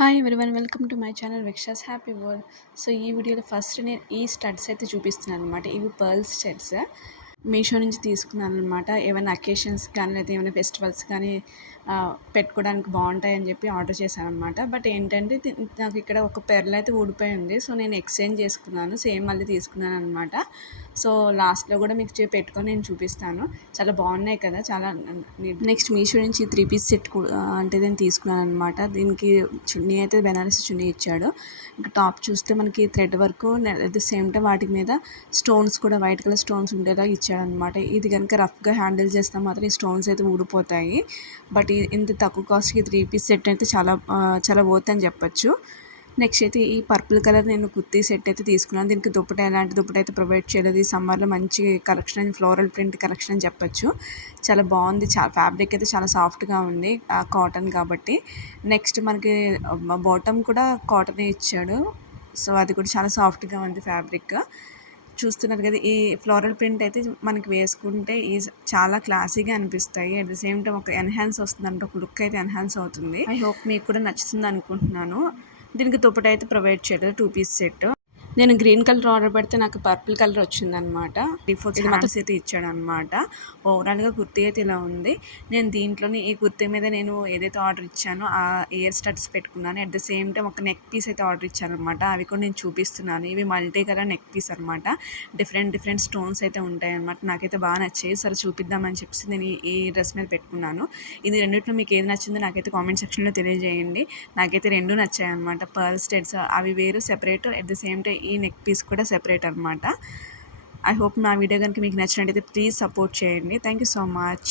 Hi everyone, welcome to my channel Vikshas happy world. So ఈ వీడియోలో first నేను ఈ స్టడ్స్ అయితే చూపిస్తున్నాను అనమాట. ఇవి పర్ల్స్ స్టడ్స్ మీషో నుంచి తీసుకున్నాను అనమాట. ఏమైనా అకేషన్స్ కానీ లేదా ఏమైనా ఫెస్టివల్స్ కానీ పెట్టుకోవడానికి బాగుంటాయని చెప్పి ఆర్డర్ చేశాను అనమాట. బట్ ఏంటంటే నాకు ఇక్కడ ఒక పెర్ల్ అయితే ఊడిపోయి ఉంది. సో నేను ఎక్స్చేంజ్ చేసుకున్నాను, సేమ్ మళ్ళీ తీసుకున్నాను అనమాట. సో లాస్ట్లో కూడా మీకు పెట్టుకొని నేను చూపిస్తాను. చాలా బాగున్నాయి కదా, చాలా. నెక్స్ట్ మీషో నుంచి 3 పీస్ సెట్ అంటే నేను తీసుకున్నాను అనమాట. దీనికి చున్నీ అయితే బెనారసి చున్నీ ఇచ్చాడు. ఇంకా టాప్ చూస్తే మనకి thread work at the same time వాటి మీద స్టోన్స్ కూడా వైట్ కలర్ స్టోన్స్ ఉండేలా ఇచ్చాడనమాట. ఇది కనుక రఫ్గా హ్యాండిల్ చేస్తే మాత్రం ఈ స్టోన్స్ అయితే ఊడిపోతాయి. బట్ ఇంత తక్కువ కాస్ట్కి 3 పీస్ సెట్ అయితే చాలా వర్త్ అని చెప్పొచ్చు. నెక్స్ట్ అయితే ఈ పర్పుల్ కలర్ నేను కుర్తీ సెట్ అయితే తీసుకున్నాను. దీనికి దుప్పట ఎలాంటి దుప్పట అయితే ప్రొవైడ్ చేయలేదు. ఈ సమ్మర్లో మంచి కలెక్షన్, ఫ్లోరల్ ప్రింట్ కలెక్షన్ అని చెప్పొచ్చు. చాలా బాగుంది. ఫ్యాబ్రిక్ అయితే చాలా సాఫ్ట్గా ఉంది, కాటన్ కాబట్టి. నెక్స్ట్ మనకి బాటమ్ కూడా కాటనే ఇచ్చాడు. సో అది కూడా చాలా సాఫ్ట్గా ఉంది ఫ్యాబ్రిక్. చూస్తున్నారు కదా, ఈ ఫ్లోరల్ ప్రింట్ అయితే మనకి వేసుకుంటే చాలా క్లాసీగా అనిపిస్తాయి. అట్ ద సేమ్ టైం ఒక ఎన్హాన్స్ వస్తుంది అంటే ఒక లుక్ అయితే ఎన్హాన్స్ అవుతుంది. ఐ హోప్ మీకు కూడా నచ్చుతుంది అనుకుంటున్నాను. దీనికి దుప్పట అయితే ప్రొవైడ్ చేయలేదు, 2 పీస్ సెట్. నేను గ్రీన్ కలర్ ఆర్డర్ పెడితే నాకు పర్పుల్ కలర్ వచ్చిందనమాట. డిఫోర్స్ హ్యాండ్స్ అయితే ఇచ్చాడు అనమాట. ఓవరాల్గా కుర్తీ అయితే ఇలా ఉంది. నేను దీంట్లోనే ఈ కుర్తీ మీద నేను ఏదైతే ఆర్డర్ ఇచ్చానో ఆ ఇయర్ స్టడ్స్ పెట్టుకున్నాను. అట్ ద సేమ్ టైం ఒక నెక్ పీస్ అయితే ఆర్డర్ ఇచ్చాను అనమాట. అవి కూడా నేను చూపిస్తున్నాను. ఇవి మల్టీ కలర్ నెక్ పీస్ అనమాట. డిఫరెంట్ స్టోన్స్ అయితే ఉంటాయి అనమాట. నాకైతే బాగా నచ్చాయి. సరే చూపిద్దామని చెప్పేసి నేను ఈ డ్రెస్ మీద పెట్టుకున్నాను. ఇది రెండిట్లో మీకు ఏది నచ్చిందో నాకైతే కామెంట్ సెక్షన్లో తెలియజేయండి. నాకైతే రెండు నచ్చాయి అనమాట. పర్ల్ స్టడ్స్ అవి వేరు separate, at the same time ఈ నెక్ పీస్ కూడా సెపరేట్ అనమాట. ఐ హోప్ నా వీడియో కనుక మీకు నచ్చినట్టయితే ప్లీజ్ సపోర్ట్ చేయండి. Thank you so much.